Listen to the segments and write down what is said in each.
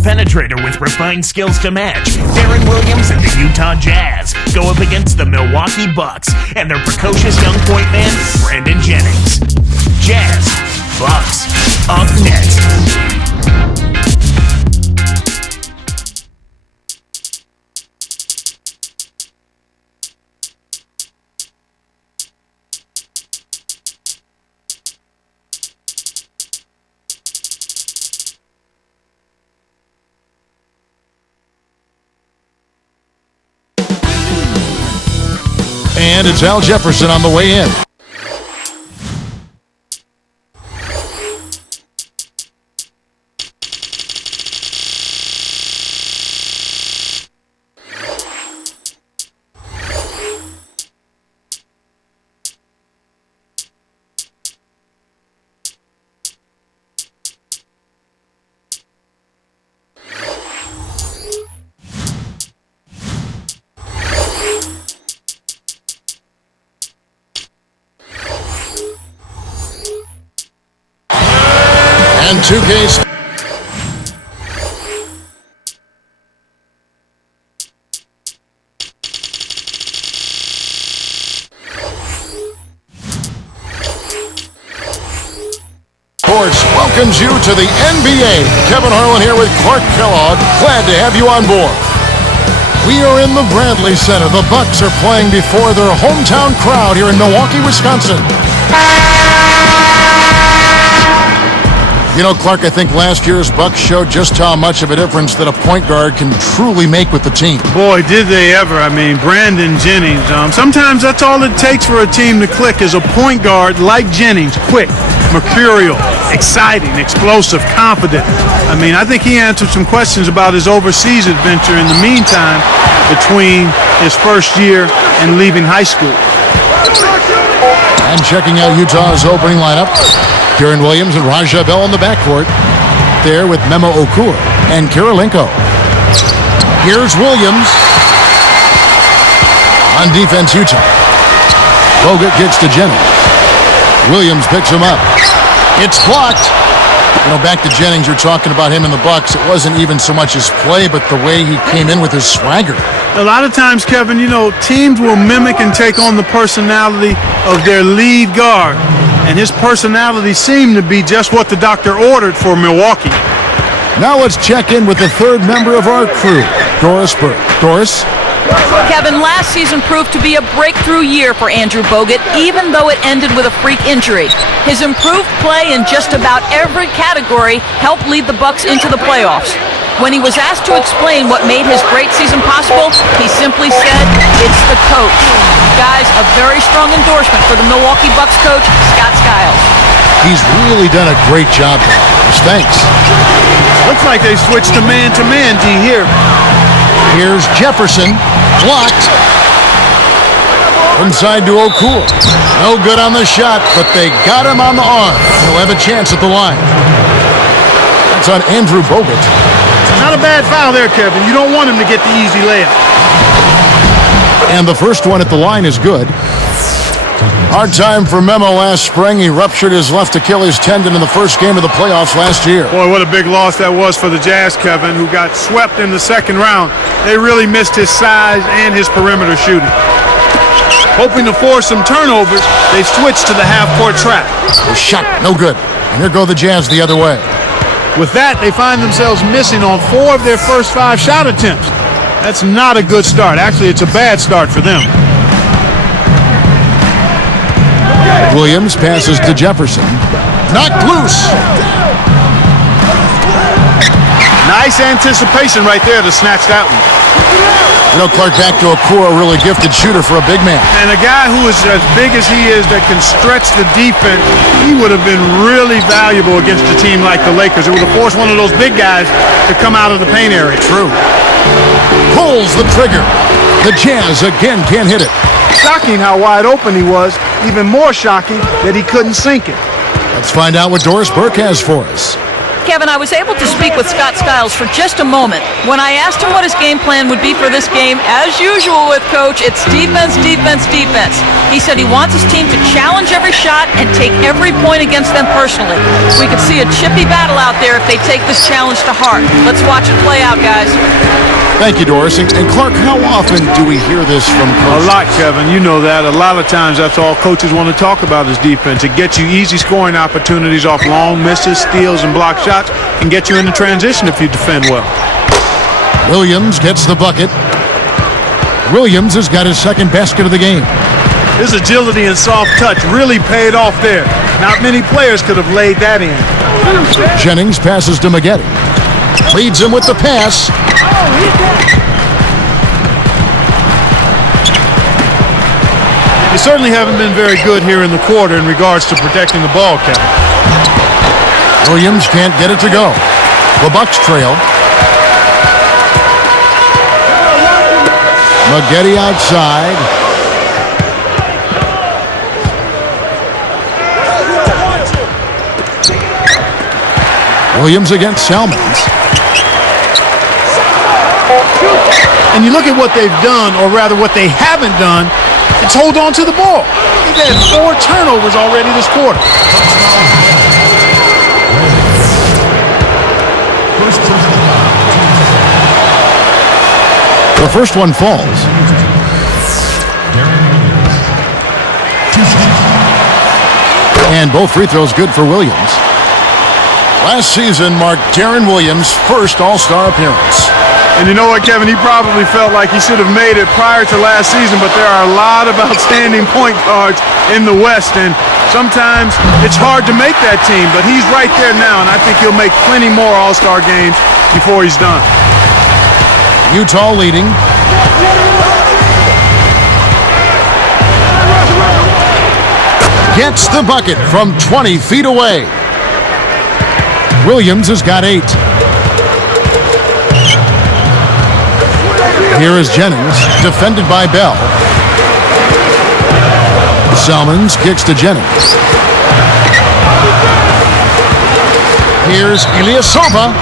penetrator with refined skills to match. Darren Williams and the Utah Jazz go up against the Milwaukee Bucks and their precocious young point man, Brandon Jennings. Jazz, Bucks, up next. And it's Al Jefferson on the way in. And 2K. Sports welcomes you to the NBA. Kevin Harlan here with Clark Kellogg. Glad to have you on board. We are in the Bradley Center. The Bucks are playing before their hometown crowd here in Milwaukee, Wisconsin. You know, Clark, I think last year's Bucks showed just how much of a difference that a point guard can truly make with the team. Boy, did they ever. I mean, Brandon Jennings. Sometimes that's all it takes for a team to click is a point guard like Jennings. Quick, mercurial, exciting, explosive, confident. I mean, I think he answered some questions about his overseas adventure in the meantime between his first year and leaving high school. And checking out Utah's opening lineup. Darren Williams and Raja Bell in the backcourt. There with Memo Okur and Kirilenko. Here's Williams. On defense, Utah. Bogut gets to Jennings. Williams picks him up. It's blocked. You know, back to Jennings, you're talking about him in the Bucks. It wasn't even so much his play, but the way he came in with his swagger. A lot of times, Kevin, you know, teams will mimic and take on the personality of their lead guard. And his personality seemed to be just what the doctor ordered for Milwaukee. Now let's check in with the third member of our crew, Doris Burke. Doris? Kevin, last season proved to be a breakthrough year for Andrew Bogut, even though it ended with a freak injury. His improved play in just about every category helped lead the Bucks into the playoffs. When he was asked to explain what made his great season possible, he simply said, "It's the coach." Guys, a very strong endorsement for the Milwaukee Bucks coach, Scott Skiles. He's really done a great job. Thanks. Looks like they switched to man-to-man, D, here. Here's Jefferson. Blocked. Inside to Okur. No good on the shot, but they got him on the arm. He'll have a chance at the line. That's on Andrew Bogut. Not a bad foul there, Kevin. You don't want him to get the easy layup. And the first one at the line is good. Hard time for Memo last spring. He ruptured his left Achilles tendon in the first game of the playoffs last year. Boy, what a big loss that was for the Jazz, Kevin, who got swept in the second round. They really missed his size and his perimeter shooting. Hoping to force some turnovers, they switched to the half-court trap. The shot, no good. And here go the Jazz the other way. With that, they find themselves missing on 4 of their first 5 shot attempts. That's not a good start. Actually, it's a bad start for them. Williams passes to Jefferson. Knocked loose. Nice anticipation right there to snatch that one. You know, Clark, back to Okur, a really gifted shooter for a big man. And a guy who is as big as he is that can stretch the defense, he would have been really valuable against a team like the Lakers. It would have forced one of those big guys to come out of the paint area. True. Pulls the trigger. The Jazz again can't hit it. Shocking how wide open he was. Even more shocking that he couldn't sink it. Let's find out what Doris Burke has for us. Kevin, I was able to speak with Scott Skiles for just a moment. When I asked him what his game plan would be for this game, as usual with Coach, it's defense, defense, defense. He said he wants his team to challenge every shot and take every point against them personally. We could see a chippy battle out there if they take this challenge to heart. Let's watch it play out, guys. Thank you, Doris. And Clark, how often do we hear this from coaches? A lot, Kevin. You know that. A lot of times that's all coaches want to talk about is defense. It gets you easy scoring opportunities off long misses, steals, and block shots, and get you into transition if you defend well. Williams gets the bucket. Williams has got his second basket of the game. His agility and soft touch really paid off there. Not many players could have laid that in. Jennings passes to Maggette. Leads him with the pass. You certainly haven't been very good here in the quarter in regards to protecting the ball, Kevin. Williams can't get it to go. The Bucks trail. Maggette outside. Williams against Salmons. And you look at what they've done, or rather what they haven't done, it's hold on to the ball. They've had 4 turnovers already this quarter. The first one falls. And both free throws good for Williams. Last season marked Darren Williams' first All-Star appearance. And you know what, Kevin? He probably felt like he should have made it prior to last season, but there are a lot of outstanding point guards in the West, and sometimes it's hard to make that team, but he's right there now, and I think he'll make plenty more All-Star games before he's done. Utah leading. Gets the bucket from 20 feet away. Williams has got 8. Here is Jennings, defended by Bell. Salmons kicks to Jennings. Here's Ilyasova,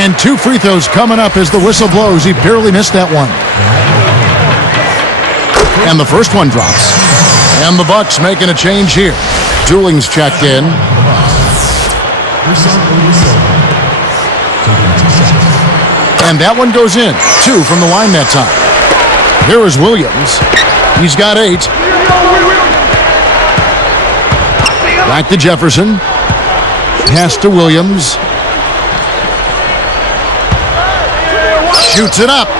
and 2 free throws coming up as the whistle blows. He barely missed that one. And the first one drops. And the Bucks making a change here. Dooling's checked in. And that one goes in. 2 from the line that time. Here is Williams. He's got 8. Back to Jefferson. Pass to Williams. Shoots it up.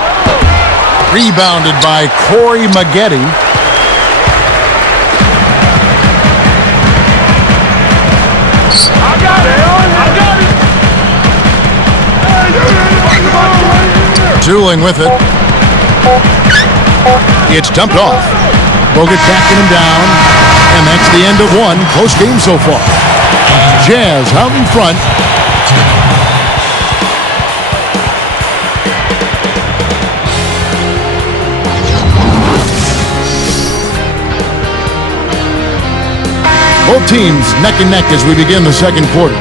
Rebounded by Corey Maggette. Dooling with it. It's dumped off. Bogut backing him down. And that's the end of one. Close game so far. Jazz out in front. Both teams neck and neck as we begin the second quarter.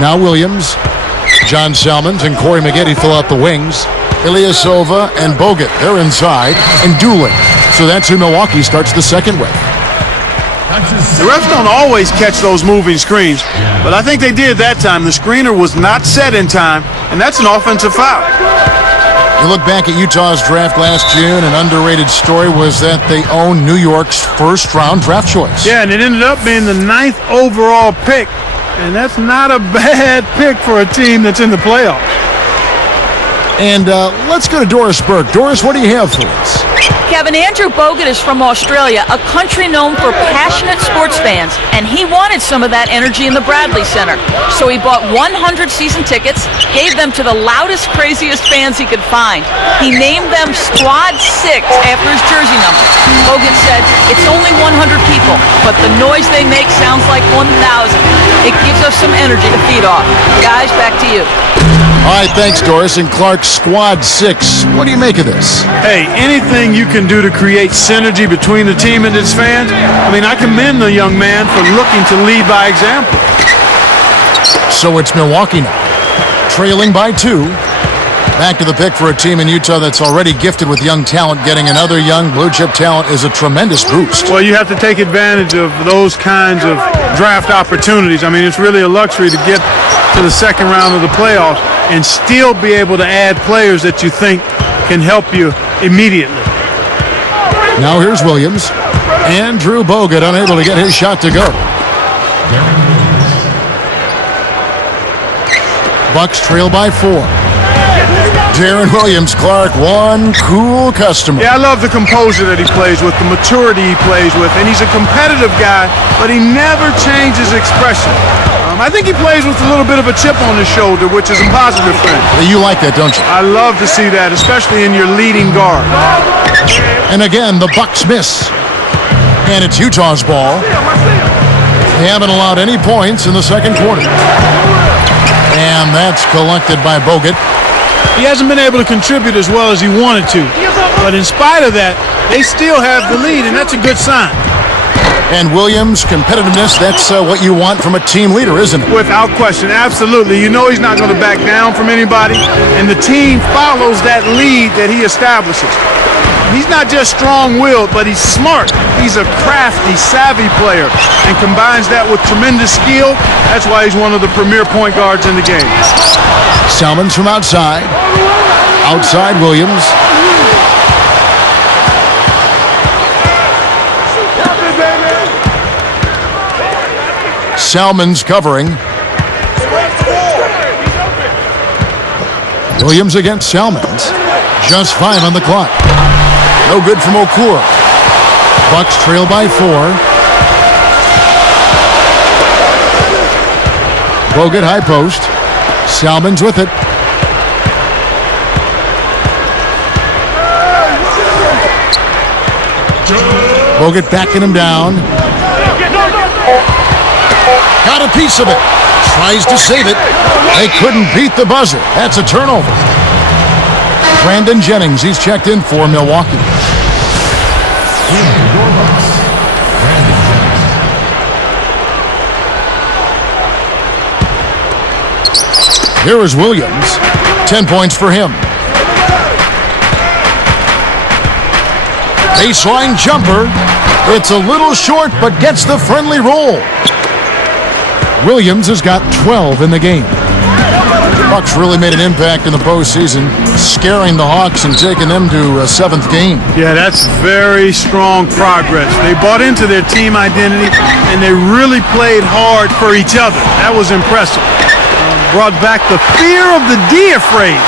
Now Williams, John Salmons and Corey Maggette fill out the wings. Ilyasova and Bogut, they're inside, and Dooling. So that's who Milwaukee starts the second with. The refs don't always catch those moving screens, but I think they did that time. The screener was not set in time, and that's an offensive foul. You look back at Utah's draft last June, an underrated story was that they own New York's first-round draft choice. Yeah, and it ended up being the 9th overall pick. And that's not a bad pick for a team that's in the playoffs. And let's go to Doris Burke. Doris, what do you have for us? Kevin, Andrew Bogut is from Australia, a country known for passionate sports fans, and he wanted some of that energy in the Bradley Center. So he bought 100 season tickets, gave them to the loudest, craziest fans he could find. He named them Squad 6 after his jersey number. Bogut said, "It's only 100 people, but the noise they make sounds like 1,000. It gives us some energy to feed off." Guys, back to you. All right, thanks, Doris. And Clark, squad 6. What do you make of this? Hey, anything you can do to create synergy between the team and its fans, I commend the young man for looking to lead by example. So it's Milwaukee now, trailing by 2. Back to the pick for a team in Utah that's already gifted with young talent. Getting another young blue-chip talent is a tremendous boost. Well, you have to take advantage of those kinds of draft opportunities. It's really a luxury to get to the second round of the playoffs and still be able to add players that you think can help you immediately. Now here's Williams. Andrew Bogut unable to get his shot to go. Bucks trail by 4. Darren Williams, Clark, one cool customer. Yeah, I love the composure that he plays with, the maturity he plays with, and he's a competitive guy, but he never changes expression. I think he plays with a little bit of a chip on his shoulder, which is a positive thing. You like that, don't you? I love to see that, especially in your leading guard. And again, the Bucks miss. And it's Utah's ball. They haven't allowed any points in the second quarter. And that's collected by Bogut. He hasn't been able to contribute as well as he wanted to. But in spite of that, they still have the lead, and that's a good sign. And Williams' competitiveness, that's what you want from a team leader, isn't it? Without question, absolutely. You know he's not going to back down from anybody, and the team follows that lead that he establishes. He's not just strong-willed, but he's smart. He's a crafty, savvy player and combines that with tremendous skill. That's why he's one of the premier point guards in the game. Salmons from outside. Outside Williams. Salmons covering. Williams against Salmons. Just 5 on the clock. No good from Okura. Bucks trail by 4. Bogut high post. Salmons with it. Bogut backing him down. Got a piece of it. Tries to save it. They couldn't beat the buzzer. That's a turnover. Brandon Jennings, he's checked in for Milwaukee. Here is Williams. 10 points for him. Baseline jumper. It's a little short, but gets the friendly roll. Williams has got 12 in the game. Bucks really made an impact in the postseason, scaring the Hawks and taking them to a 7th game. Yeah, that's very strong progress. They bought into their team identity, and they really played hard for each other. That was impressive. Brought back the fear of the deer phrase,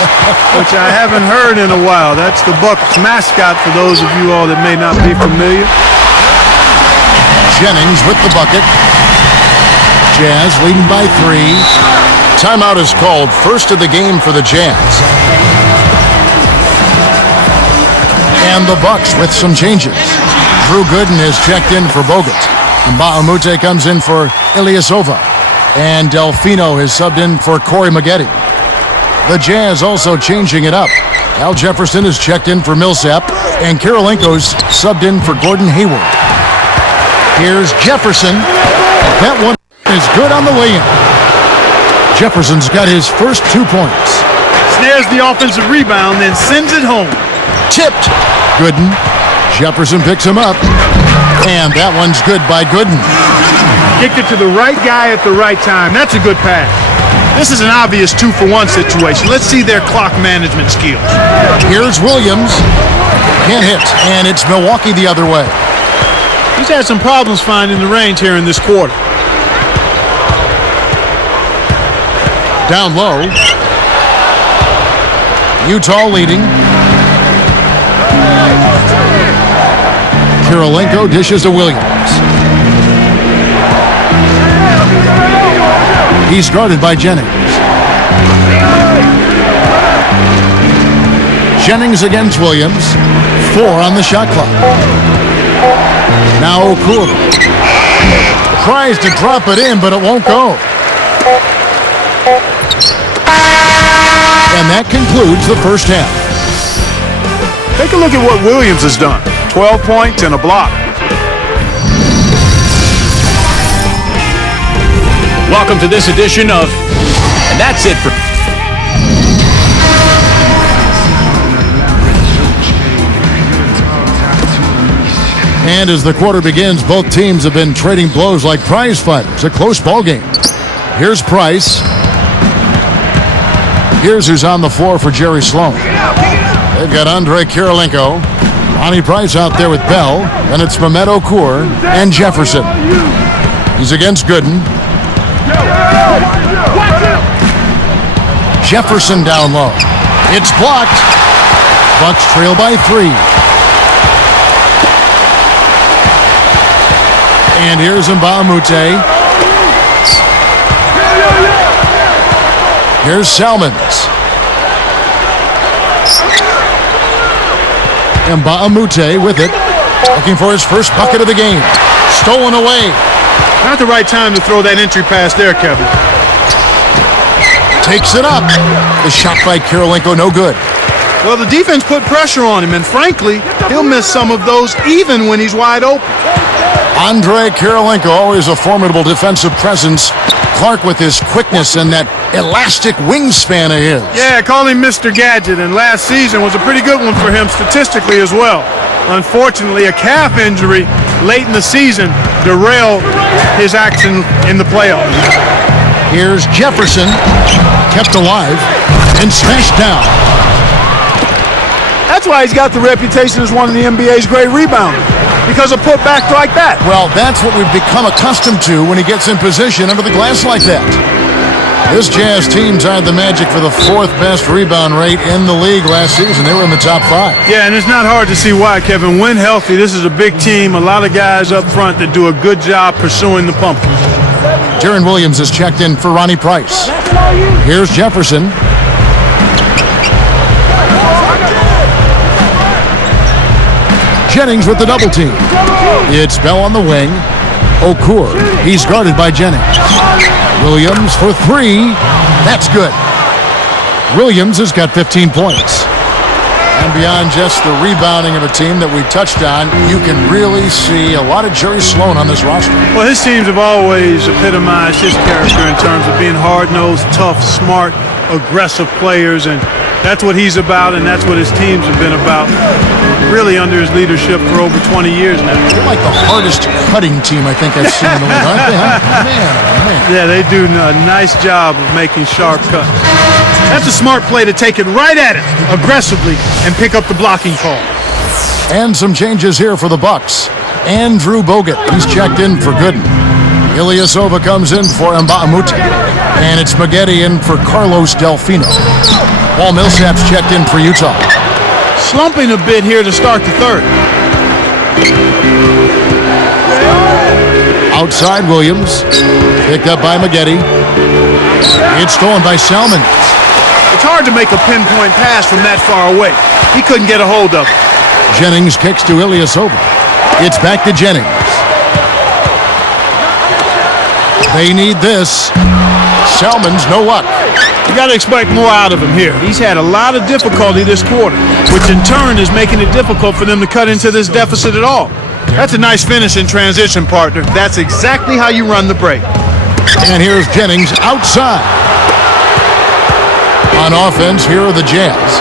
which I haven't heard in a while. That's the Bucks mascot for those of you all that may not be familiar. Jennings with the bucket. Jazz leading by 3. Timeout is called. First of the game for the Jazz. And the Bucks with some changes. Drew Gooden is checked in for Bogut. And Bahamute comes in for Ilyasova. And Delfino has subbed in for Corey Maggette. The Jazz also changing it up. Al Jefferson is checked in for Millsap. And Kirilenko's subbed in for Gordon Hayward. Here's Jefferson. That one is good on the way in. Jefferson's got his first 2 points. Snares the offensive rebound, then sends it home. Tipped. Gooden. Jefferson picks him up. And that one's good by Gooden. Kicked it to the right guy at the right time. That's a good pass. This is an obvious 2-for-1 situation. Let's see their clock management skills. Here's Williams. Can't hit. And it's Milwaukee the other way. He's had some problems finding the range here in this quarter. Down low. Utah leading. Kirilenko dishes to Williams. He's guarded by Jennings. Jennings against Williams. 4 on the shot clock. Now Okura tries to drop it in, but it won't go. And that concludes the first half. Take a look at what Williams has done. 12 points and a block. Welcome to this edition of And That's It for... And as the quarter begins, both teams have been trading blows like prize fighters. A close ball game. Here's Price. Here's who's on the floor for Jerry Sloan. They've got Andrei Kirilenko, Ronnie Price out there with Bell, and it's Mehmet Okur and Jefferson. He's against Gooden. Jefferson down low. It's blocked. Bucks trail by 3. And here's Mbamute. Here's Salmons. Mbamute with it. Looking for his first bucket of the game. Stolen away. Not the right time to throw that entry pass there, Kevin. Takes it up. The shot by Kirilenko, no good. Well, the defense put pressure on him, and frankly, he'll miss some of those even when he's wide open. Andrei Kirilenko, always a formidable defensive presence. Clark with his quickness and that elastic wingspan of his. Yeah, call him Mr. Gadget, and last season was a pretty good one for him statistically as well. Unfortunately, a calf injury late in the season derailed his action in the playoffs. Here's Jefferson, kept alive and smashed down. That's why he's got the reputation as one of the NBA's great rebounders, because of putbacks like that. Well, that's what we've become accustomed to when he gets in position under the glass like that. This Jazz team's had the Magic for the 4th best rebound rate in the league last season. They were in the top 5. Yeah, and it's not hard to see why, Kevin. When healthy, this is a big team. A lot of guys up front that do a good job pursuing the Pumpkins. Jaron Williams is checked in for Ronnie Price. Here's Jefferson. Jennings with the double team. It's Bell on the wing. Okur, he's guarded by Jennings. Williams for 3. That's good. Williams has got 15 points. And beyond just the rebounding of a team that we touched on, you can really see a lot of Jerry Sloan on this roster. Well, his teams have always epitomized his character in terms of being hard-nosed, tough, smart, aggressive players, and that's what he's about, and that's what his teams have been about, really under his leadership for over 20 years now. They're like the hardest cutting team I think I've seen in the league, aren't they? Huh? Man. Yeah, they do a nice job of making sharp cuts. That's a smart play to take it right at it aggressively and pick up the blocking call. And some changes here for the Bucks. Andrew Bogut, he's checked in for Gooden. Ilyasova comes in for Mbamute. And it's Maggette in for Carlos Delfino. Paul Millsap's checked in for Utah. Slumping a bit here to start the third. Outside Williams. Picked up by Maggette. It's stolen by Salmons. It's hard to make a pinpoint pass from that far away. He couldn't get a hold of it. Jennings kicks to Ilyasova. It's back to Jennings. They need this. Salmons, no luck. You got to expect more out of him here. He's had a lot of difficulty this quarter, which in turn is making it difficult for them to cut into this deficit at all. That's a nice finish in transition, partner. That's exactly how you run the break. And here's Jennings outside. On offense, here are the Jazz.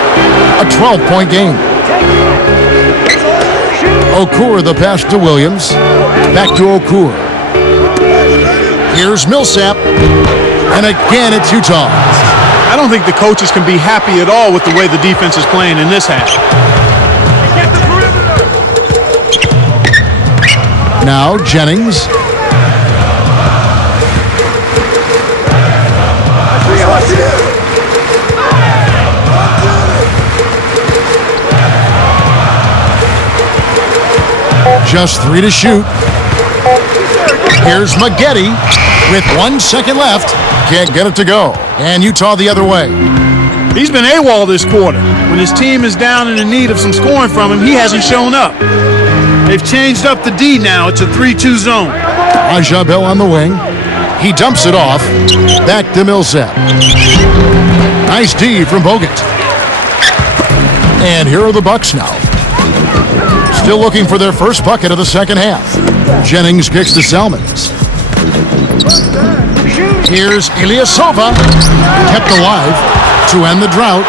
A 12-point game. Okur, the pass to Williams. Back to Okur. Here's Millsap. And again, it's Utah. I don't think the coaches can be happy at all with the way the defense is playing in this half. Now Jennings. Just 3 to shoot. Here's Maggette with 1 second left. Can't get it to go. And Utah the other way. He's been AWOL this quarter. When his team is down and in need of some scoring from him, he hasn't shown up. They've changed up the D now. It's a 3-2 zone. Aja Bell on the wing. He dumps it off. Back to Millsap. Nice D from Bogut. And here are the Bucks now. Still looking for their first bucket of the second half. Jennings kicks to Salmons. Here's Ilyasova, kept alive to end the drought.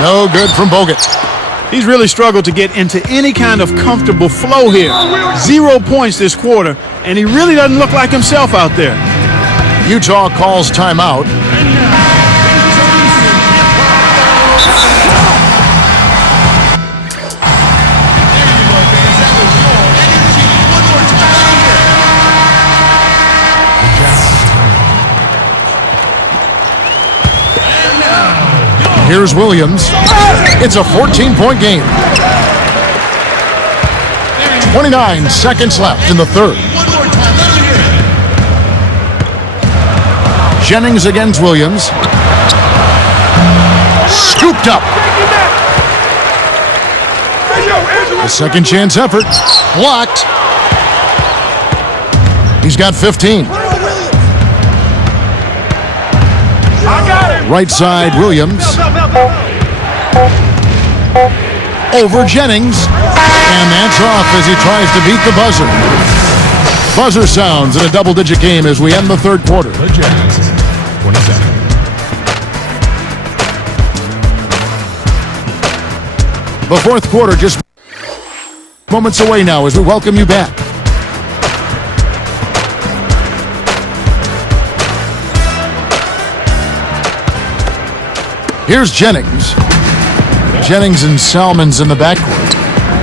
No good from Bogut. He's really struggled to get into any kind of comfortable flow here. 0 points this quarter, and he really doesn't look like himself out there. Utah calls timeout. Here's Williams. It's a 14-point game. 29 seconds left in the third. Jennings against Williams. Scooped up. A second chance effort. Blocked. He's got 15. Right side, Williams. Over Jennings. And that's off as he tries to beat the buzzer. Buzzer sounds in a double-digit game as we end the third quarter. The Jazz, 27. The fourth quarter just moments away now as we welcome you back. Here's Jennings. Jennings and Salmons in the backcourt.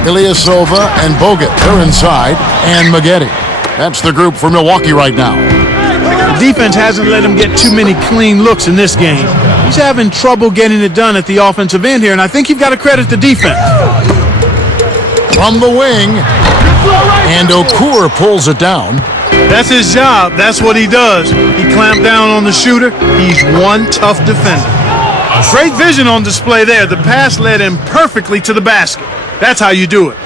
Ilyasova and Bogut, they're inside. And Maggette. That's the group for Milwaukee right now. The defense hasn't let him get too many clean looks in this game. He's having trouble getting it done at the offensive end here, and I think you've got to credit the defense. From the wing. And Okur pulls it down. That's his job. That's what he does. He clamped down on the shooter. He's one tough defender. Great vision on display there. The pass led him perfectly to the basket. That's how you do it.